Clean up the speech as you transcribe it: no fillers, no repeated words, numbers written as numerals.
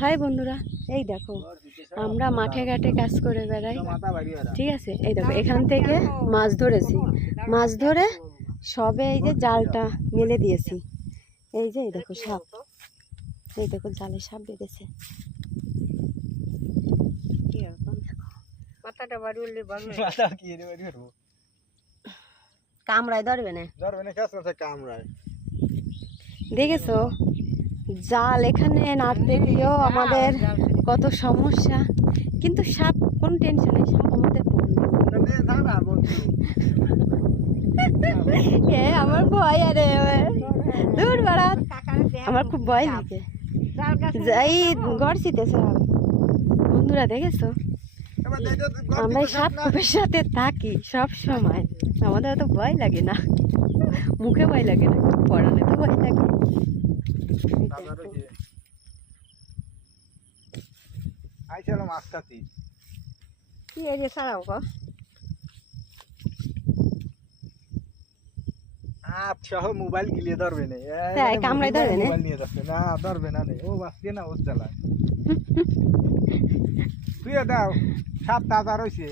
High বন্ধুরা, এই দেখো আমরা মাঠে ঘাটে কাজ করে বেড়াই, ঠিক আছে। এই দেখো এখান থেকে মাছ ধরেছি, মাছ ধরে সবে এই যে জালটা মেলে দিয়েছি। এই যে এই দেখো সাপ, এই দেখো জালে সাপ বেঁধেছে। কামড়ায় ধরবে না, দেখেছো জাল এখানে নাড়তে দিয়েও আমাদের কত সমস্যা, কিন্তু সাপ কোন টেনশন নেই, সাপ আমাদের আমার ভয়, আরে দূর বাড়া, আমার খুব ভয় লাগে এই গড়ছিতে সাপ। বন্ধুরা দেখেছো আমরা সাপ খোপের সাথে থাকি সব সময়, আমাদের তো ভয় লাগে না, মুখে ভয় লাগে না, পড়ানে তো ভয় লাগে। কি এরিয়া ছাড়াও গো মোবাইল গিলিয়ে ধরবে না, কামড়াই ধরবে না, মোবাইল নিয়ে যাচ্ছে না, ধরবে না ও বাঁচতে না ও চালায়। তুই দাও সাপ তাজা রয়েছে।